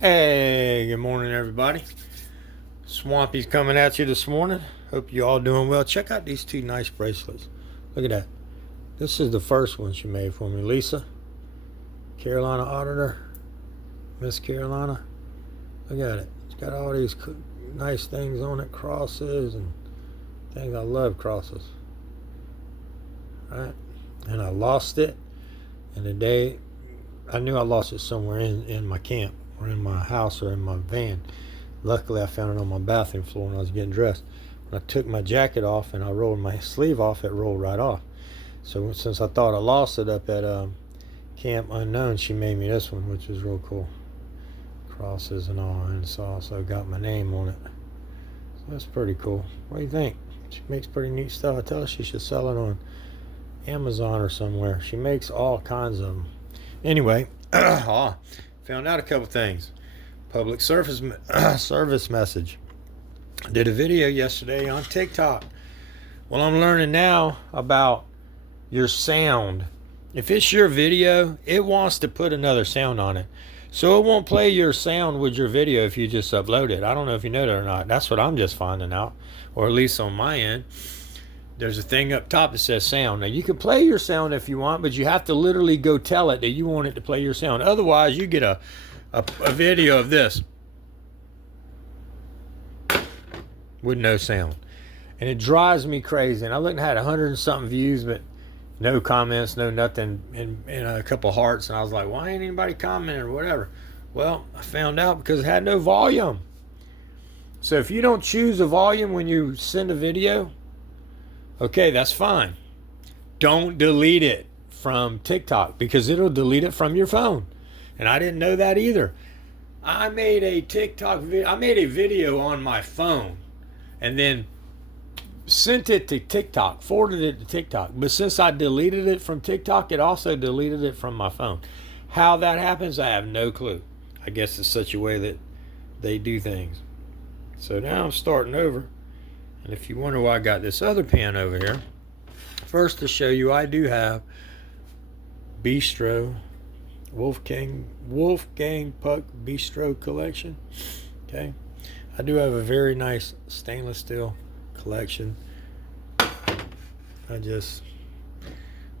Hey, good morning, everybody. Swampy's coming at you this morning. Hope you all doing well. Check out these two nice bracelets. Look at that. This is the first one she made for me, Lisa, Carolina Auditor, Miss Carolina. Look at it. It's got all these nice things on it, crosses and things. I love crosses. Right? And I lost it. And the day I knew I lost it somewhere in my camp, or in my house, or in my van. Luckily, I found it on my bathroom floor when I was getting dressed. When I took my jacket off and I rolled my sleeve off, it rolled right off. So since I thought I lost it up at Camp Unknown, she made me this one, which is real cool. Crosses and all, and it's also got my name on it. So that's pretty cool. What do you think? She makes pretty neat stuff. I tell her she should sell it on Amazon or somewhere. She makes all kinds of them. Anyway, found out a couple things. Public service message. I did a video yesterday on TikTok. Well, I'm learning now about your sound. If it's your video, it wants to put another sound on it. So it won't play your sound with your video if you just upload it. I don't know if you know that or not. That's what I'm just finding out. Or at least on my end. There's a thing up top that says sound. Now, you can play your sound if you want, but you have to literally go tell it that you want it to play your sound. Otherwise, you get a video of this with no sound. And it drives me crazy. And I looked and had 100 and something views, but no comments, no nothing, and a couple hearts. And I was like, why ain't anybody commenting or whatever? Well, I found out because it had no volume. So if you don't choose a volume when you send a video, okay, that's fine. Don't delete it from TikTok because it'll delete it from your phone. And I didn't know that either. I made a video on my phone and then sent it to TikTok, forwarded it to TikTok. But since I deleted it from TikTok, it also deleted it from my phone. How that happens, I have no clue. I guess it's such a way that they do things. So now I'm starting over. And if you wonder why I got this other pen over here, first to show you, I do have Bistro, Wolfgang Puck Bistro collection. Okay, I do have a very nice stainless steel collection.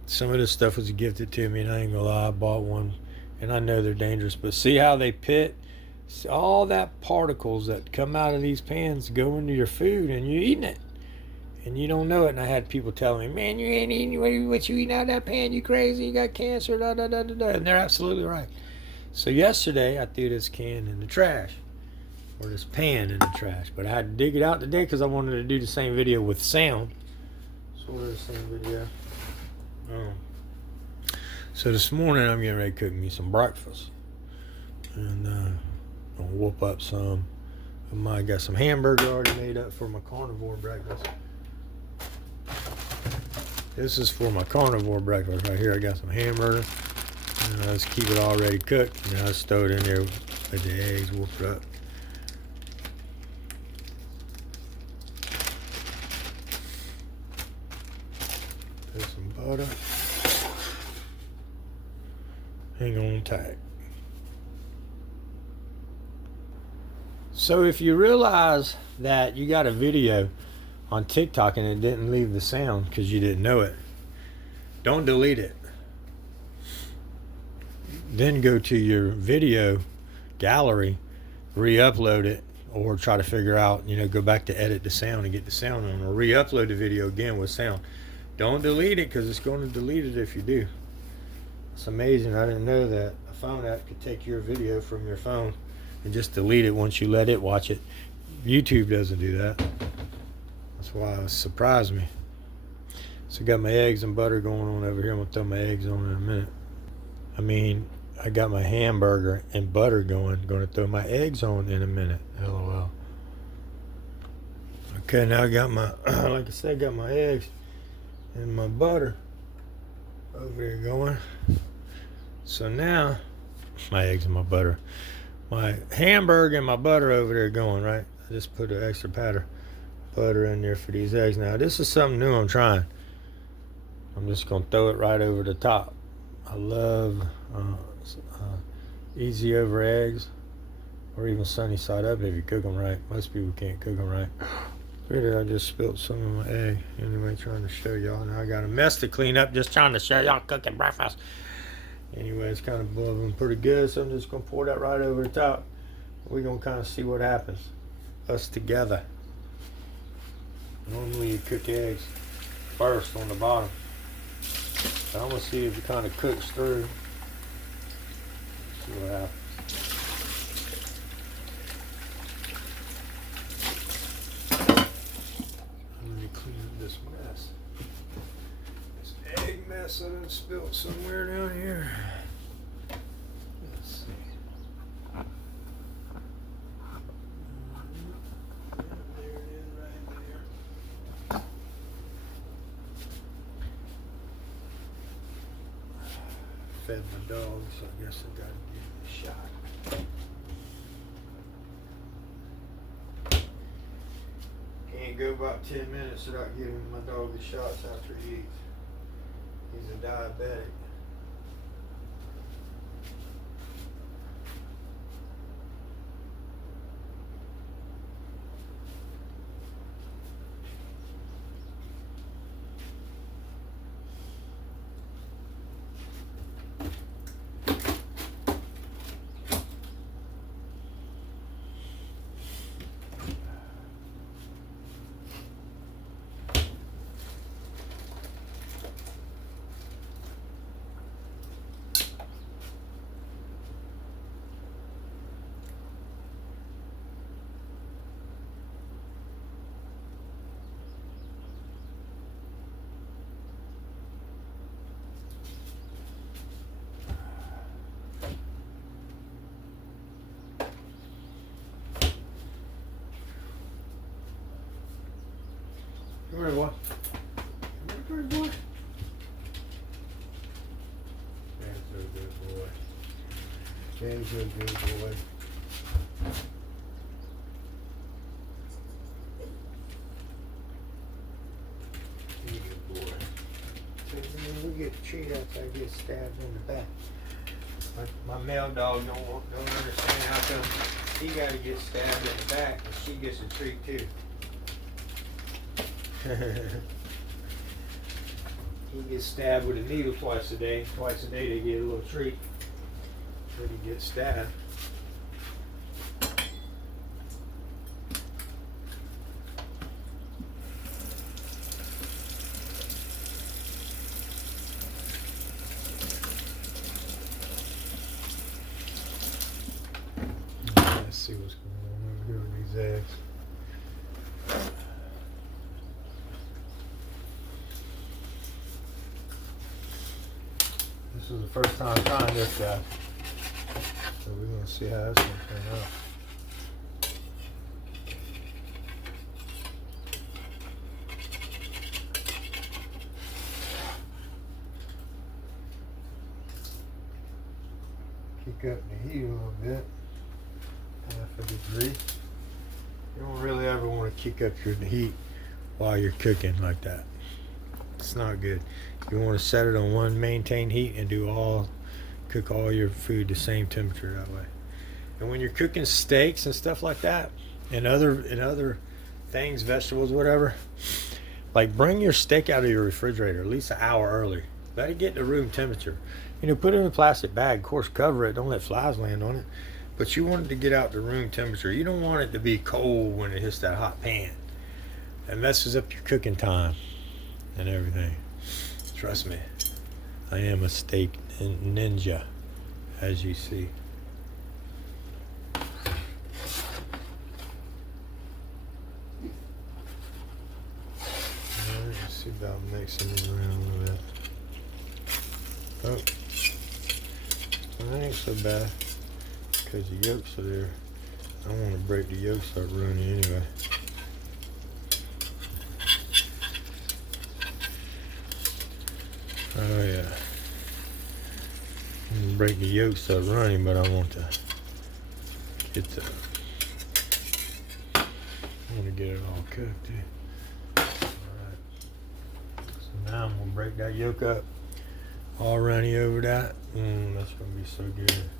Some of this stuff was gifted to me, and I ain't gonna lie, I bought one, and I know they're dangerous, but see how they pit? All that particles that come out of these pans go into your food and you're eating it and you don't know it. And I had people telling me, man, you ain't eating what you eating out of that pan, you crazy, you got cancer, da da da da da. And they're absolutely right. So yesterday I threw this can in the trash, or this pan in the trash, but I had to dig it out today because I wanted to do the same video with sound. Sort of the same video. So this morning I'm getting ready to cook me some breakfast, and I'll whoop up some. I might got some hamburger already made up for my carnivore breakfast. This is for my carnivore breakfast right here. I got some hamburger. And I just keep it already cooked. And I just throw it in there with the eggs, whoop it up. Put some butter. Hang on tight. So if you realize that you got a video on TikTok and it didn't leave the sound because you didn't know it, don't delete it. Then go to your video gallery, re-upload it, or try to figure out, go back to edit the sound and get the sound on, or re-upload the video again with sound. Don't delete it because it's going to delete it if you do. It's amazing. I didn't know that a phone app could take your video from your phone and just delete it once you let it watch it. YouTube doesn't do that. That's why it surprised me. So I got my eggs and butter going on over here. I'm gonna throw my eggs on in a minute. I got my hamburger and butter going. Gonna throw my eggs on in a minute. LOL. Okay, now I got my, like I said, got my eggs and my butter over here going. So now, my eggs and my butter. My hamburger and my butter over there going, right? I just put an extra pat of butter in there for these eggs. Now, this is something new I'm trying. I'm just going to throw it right over the top. I love easy over eggs. or even sunny side up if you cook them right. Most people can't cook them right. Really, I just spilled some of my egg. Anyway, trying to show y'all. Now I got a mess to clean up, just trying to show y'all cooking breakfast. Anyway, it's kind of bubbling pretty good, so I'm just going to pour that right over the top. We're going to kind of see what happens. Us together. Normally you cook eggs first on the bottom. So I'm going to see if it kind of cooks through. See what happens. Let me clean up this mess. This egg mess I done spilled somewhere down here. Let's see. There it is right there. Fed my dog, so I guess I gotta give it a shot. Can't go about 10 minutes without giving my dog the shots after he eats. He's a diabetic. Come here, boy. Come here, boy. That's a good boy. That's a good boy. He's a good boy. So when we get treated after I get stabbed in the back. My male dog don't understand how come he got to get stabbed in the back and she gets a treat too. He gets stabbed with a needle twice a day. Twice a day they get a little treat. Then he gets stabbed. Let's see what's going on over here with these eggs. This is the first time trying this guy. So we're going to see how this one turns out. Kick up the heat a little bit. Half a degree. You don't really ever want to kick up your heat while you're cooking like that. It's not good. You want to set it on one maintained heat and cook all your food the same temperature that way. And when you're cooking steaks and stuff like that, and other things, vegetables, whatever, like bring your steak out of your refrigerator at least an hour early. Let it get to room temperature. Put it in a plastic bag. Of course, cover it. Don't let flies land on it. But you want it to get out to room temperature. You don't want it to be cold when it hits that hot pan. It messes up your cooking time and everything. Trust me, I am a steak ninja, as you see. Let's see about mixing it around a little bit. Oh, that ain't so bad, because the yolks are there. I don't want to break the yolks up running anyway. Oh yeah. I'm gonna break the yolks up running, but I want to get it all cooked too. Alright. So now I'm gonna break that yolk up all runny over that. That's gonna be so good.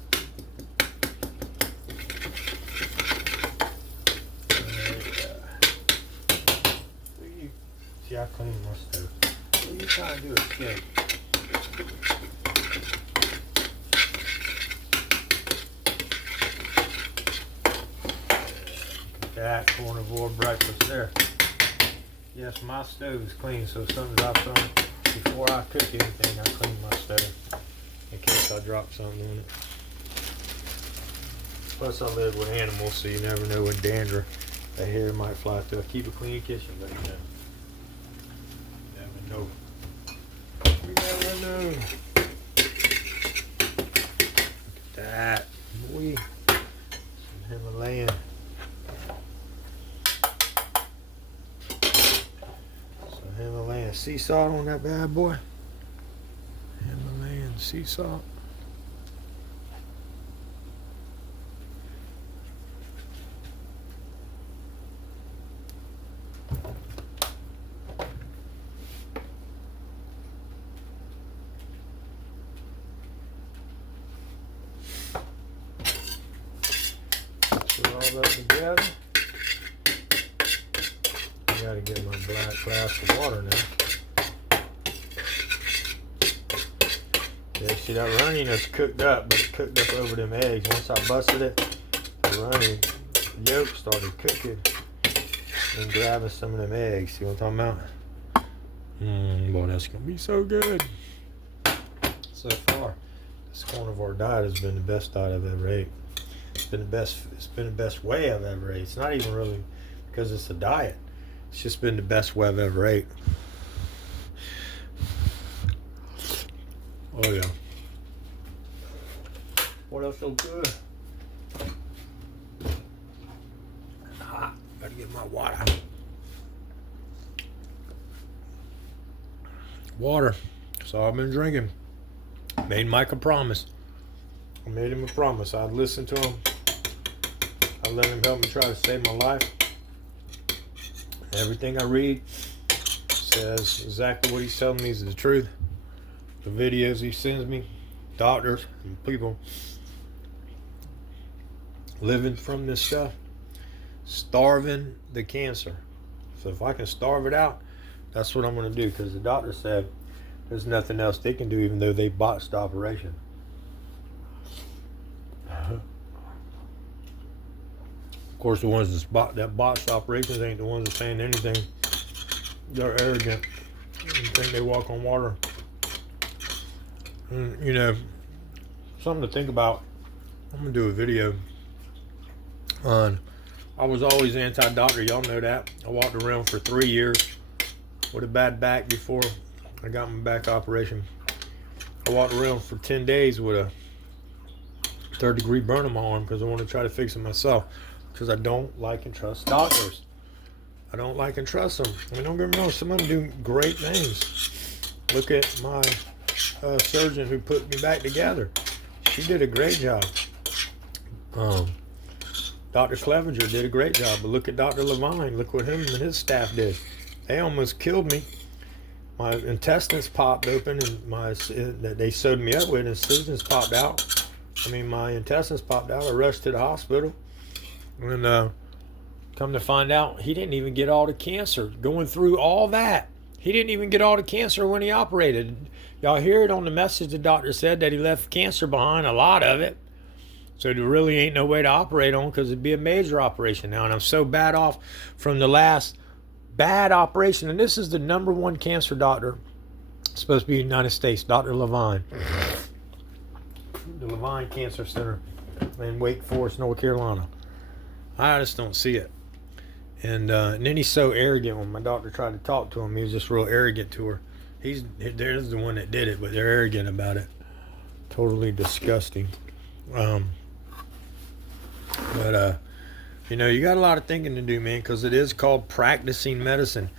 I clean my stove. What are you trying to do, escape? That carnivore breakfast there. Yes, my stove is clean, so something I've done before I cook anything, I clean my stove in case I drop something on it. Plus, I live with animals, so you never know when dander a hair might fly through. I keep a clean kitchen, but you never know. You never know. Look at that, boy. Some Himalayan. Himalayan sea salt on that bad boy. Himalayan sea salt. Put all that together. I gotta get my black glass of water now. Yeah, see that runniness cooked up, but it cooked up over them eggs. Once I busted it, the running yolk started cooking and grabbing some of them eggs. See what I'm talking about? Boy, that's gonna be so good. So far, this carnivore diet has been the best diet I've ever ate. It's been the best way I've ever ate. It's not even really because it's a diet. It's just been the best way I've ever ate. Oh yeah. What else so good? Hot. Gotta get my water. Water. That's all I've been drinking. Made Mike a promise. I made him a promise. I'd listen to him. I'd let him help me try to save my life. Everything I read says exactly what he's telling me is the truth. The videos he sends me, doctors and people living from this stuff, starving the cancer. So if I can starve it out, that's what I'm going to do, because the doctor said there's nothing else they can do, even though they botched the operation. Of course, the ones that botched operations ain't the ones that saying anything. They're arrogant and think they walk on water. And, you know, something to think about. I'm gonna do a video on. I was always anti-doctor. Y'all know that. I walked around for 3 years with a bad back before I got my back operation. I walked around for 10 days with a 3rd-degree burn on my arm because I want to try to fix it myself. Because I don't like and trust doctors. I don't like and trust them. I mean, don't get me wrong, some of them do great things. Look at my surgeon who put me back together. She did a great job. Dr. Clevenger did a great job. But look at Dr. Levine. Look what him and his staff did. They almost killed me. My intestines popped open and they sewed me up with, and incisions popped out. I mean, my intestines popped out. I rushed to the hospital. And come to find out, he didn't even get all the cancer. Going through all that, he didn't even get all the cancer when he operated. Y'all hear it on the message the doctor said that he left cancer behind, a lot of it. So there really ain't no way to operate on, because it'd be a major operation now. And I'm so bad off from the last bad operation. And this is the #1 cancer doctor, supposed to be in the United States, Dr. Levine. The Levine Cancer Center in Wake Forest, North Carolina. I just don't see it. And then he's so arrogant. When my doctor tried to talk to him, he was just real arrogant to her. There's the one that did it, but they're arrogant about it. Totally disgusting. You know, you got a lot of thinking to do, man, because it is called practicing medicine.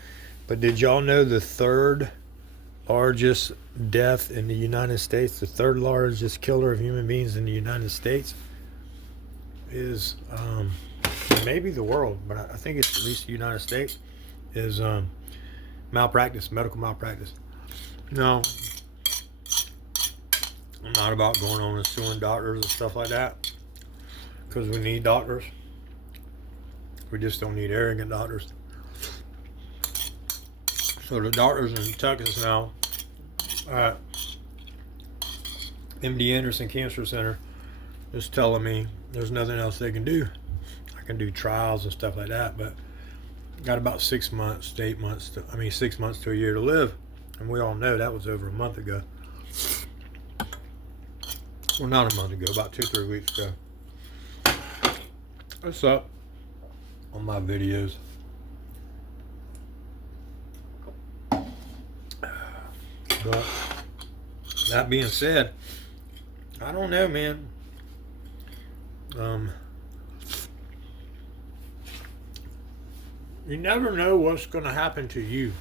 But did y'all know the 3rd largest death in the United States, the 3rd largest killer of human beings in the United States is... maybe the world, but I think it's at least the United States, is malpractice, medical malpractice. No, I'm not about going on and suing doctors and stuff like that, because we need doctors. We just don't need arrogant doctors. So the doctors in Texas now at MD Anderson Cancer Center is telling me there's nothing else they can do. I can do trials and stuff like that, but got about 6 months to 8 months 6 months to a year to live. And we all know that was over a month ago. Well, not a month ago, about 2-3 weeks ago. What's up on my videos? But that being said, I don't know, man. You never know what's going to happen to you.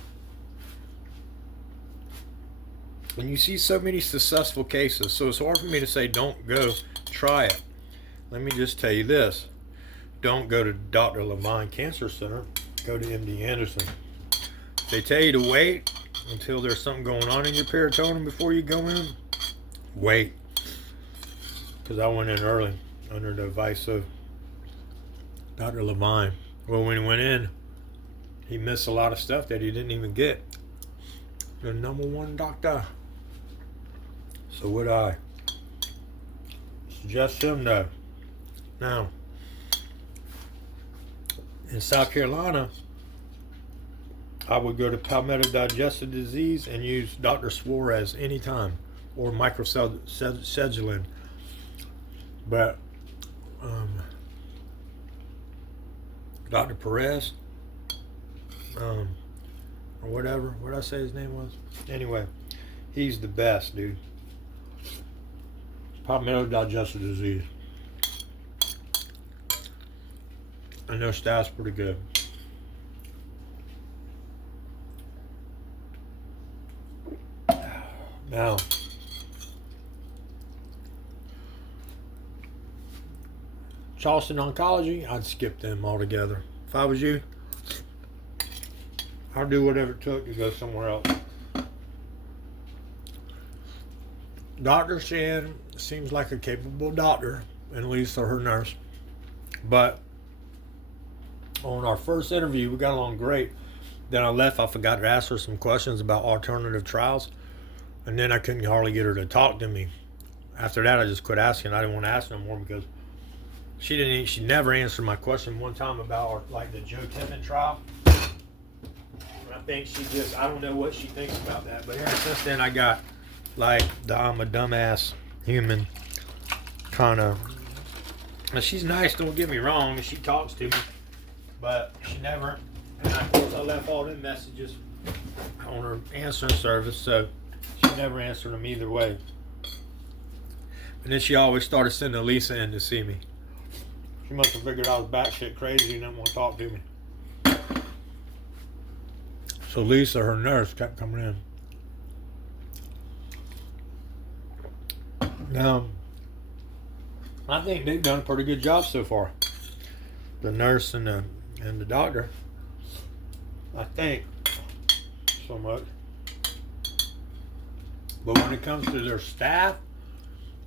And you see so many successful cases, so it's hard for me to say don't go try it. Let me just tell you this. Don't go to Dr. Levine Cancer Center. Go to MD Anderson. If they tell you to wait until there's something going on in your peritoneum before you go in, wait. Because I went in early under the advice of Dr. Levine. Well, when he went in, he missed a lot of stuff that he didn't even get. The #1 doctor. So would I suggest him? No. Now, in South Carolina, I would go to Palmetto Digestive Disease and use Dr. Suarez anytime, or microcedulin. But Dr. Perez, or whatever, what did I say his name was? Anyway, he's the best, dude. Palmetto Digestive Disease. And their staff's pretty good. Now, Charleston Oncology, I'd skip them altogether. If I was you, I'd do whatever it took to go somewhere else. Dr. Shan seems like a capable doctor, and Lisa, her nurse. But on our first interview, we got along great. Then I left. I forgot to ask her some questions about alternative trials, and then I couldn't hardly get her to talk to me. After that, I just quit asking. I didn't want to ask no more because she never answered my question one time about like the Joe Tippin trial. And I think I don't know what she thinks about that. But ever since then, I got like I'm a dumbass human kind of. And she's nice, don't get me wrong, and she talks to me, but she never. And of course, I left all them messages on her answering service, so she never answered them either way. And then she always started sending Lisa in to see me. She must have figured I was batshit crazy and didn't want to talk to me. So Lisa, her nurse, kept coming in. Now, I think they've done a pretty good job so far. The nurse and the doctor. I think so much. But when it comes to their staff,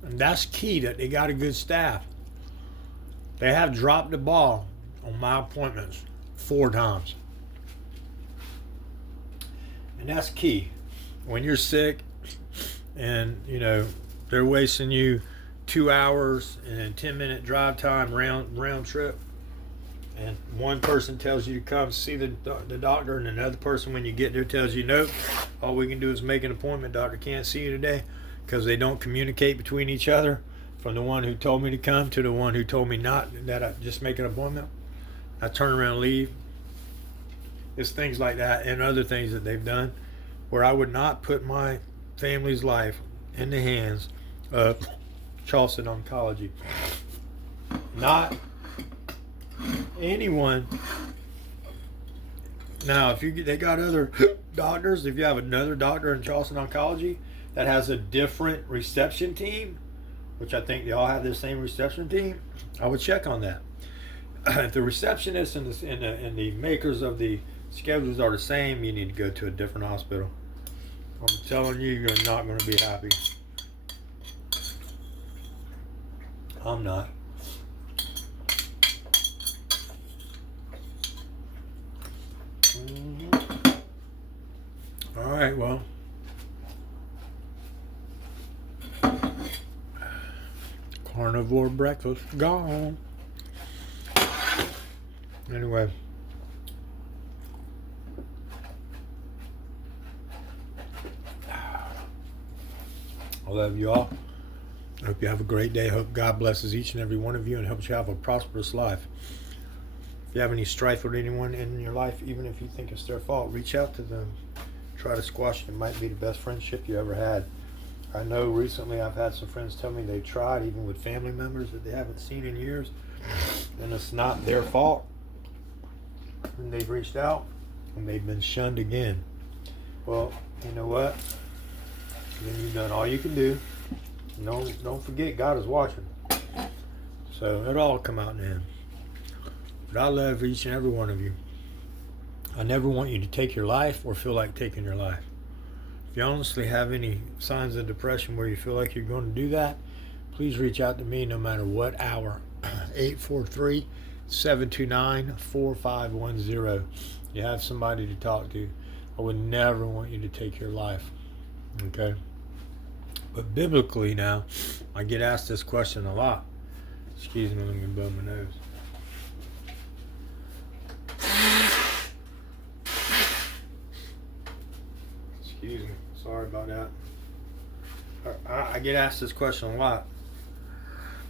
and that's key, that they got a good staff. They have dropped the ball on my appointments 4 times. And that's key. When you're sick and, they're wasting you 2 hours and 10-minute drive time round trip, and one person tells you to come see the doctor, and another person when you get there tells you nope, all we can do is make an appointment, doctor can't see you today, because they don't communicate between each other, from the one who told me to come to the one who told me not, that I just make an appointment. I turn around and leave. It's things like that and other things that they've done where I would not put my family's life in the hands of Charleston Oncology. Not anyone. Now, if they got other doctors, if you have another doctor in Charleston Oncology that has a different reception team, which I think they all have the same reception team, I would check on that. If the receptionists and the makers of the schedules are the same, you need to go to a different hospital. I'm telling you, you're not going to be happy. I'm not. All right, well, carnivore breakfast gone. Anyway, I love you all. I hope you have a great day. I hope God blesses each and every one of you and helps you have a prosperous life. If you have any strife with anyone in your life, even if you think it's their fault, reach out to them. Try to squash it. It might be the best friendship you ever had. I know recently I've had some friends tell me they tried, even with family members that they haven't seen in years, and it's not their fault. And they've reached out and they've been shunned again. Well, you know what? Then you've done all you can do. Don't forget, God is watching. So it'll all come out in the end. But I love each and every one of you. I never want you to take your life or feel like taking your life. If you honestly have any signs of depression where you feel like you're going to do that, please reach out to me no matter what hour. 843-729-4510. You have somebody to talk to. I would never want you to take your life. Okay? But biblically now, I get asked this question a lot. Excuse me, let me blow my nose. Excuse me, sorry about that. I get asked this question a lot.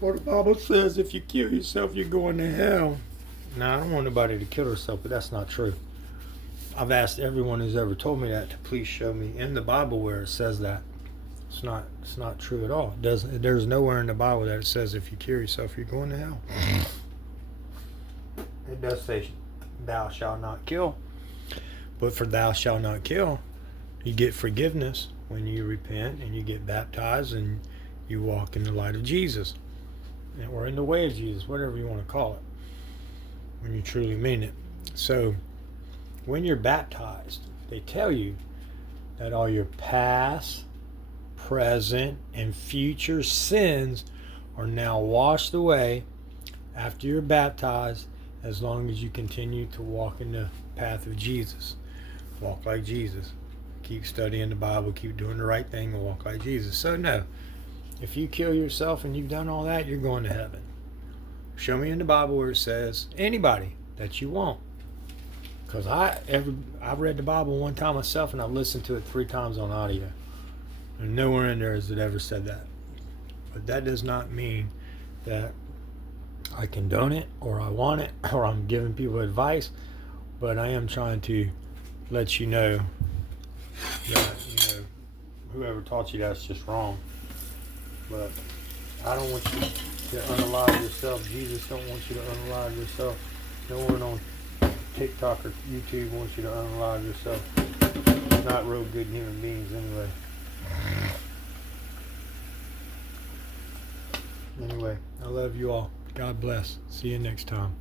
Well, the Bible says if you kill yourself, you're going to hell. Now, I don't want nobody to kill herself, but that's not true. I've asked everyone who's ever told me that to please show me in the Bible where it says that. It's not true at all. There's nowhere in the Bible that it says if you kill yourself, you're going to hell. It does say, thou shalt not kill. But for thou shalt not kill, you get forgiveness when you repent and you get baptized and you walk in the light of Jesus. Or in the way of Jesus, whatever you want to call it, when you truly mean it. So, when you're baptized, they tell you that all your past, present, and future sins are now washed away after you're baptized, as long as you continue to walk in the path of Jesus. Walk like Jesus. Keep studying the Bible, keep doing the right thing, and walk like Jesus. So no, if you kill yourself and you've done all that, you're going to heaven. Show me in the Bible where it says anybody that you want. Because I've read the Bible one time myself and I've listened to it 3 times on audio. And nowhere in there has it ever said that. But that does not mean that I condone it or I want it or I'm giving people advice. But I am trying to let you know that, whoever taught you that's just wrong. But I don't want you to unalive yourself. Jesus don't want you to unalive yourself. No one on TikTok or YouTube wants you to unalive yourself. They're not real good human beings anyway. Anyway, I love you all. God bless. See you next time.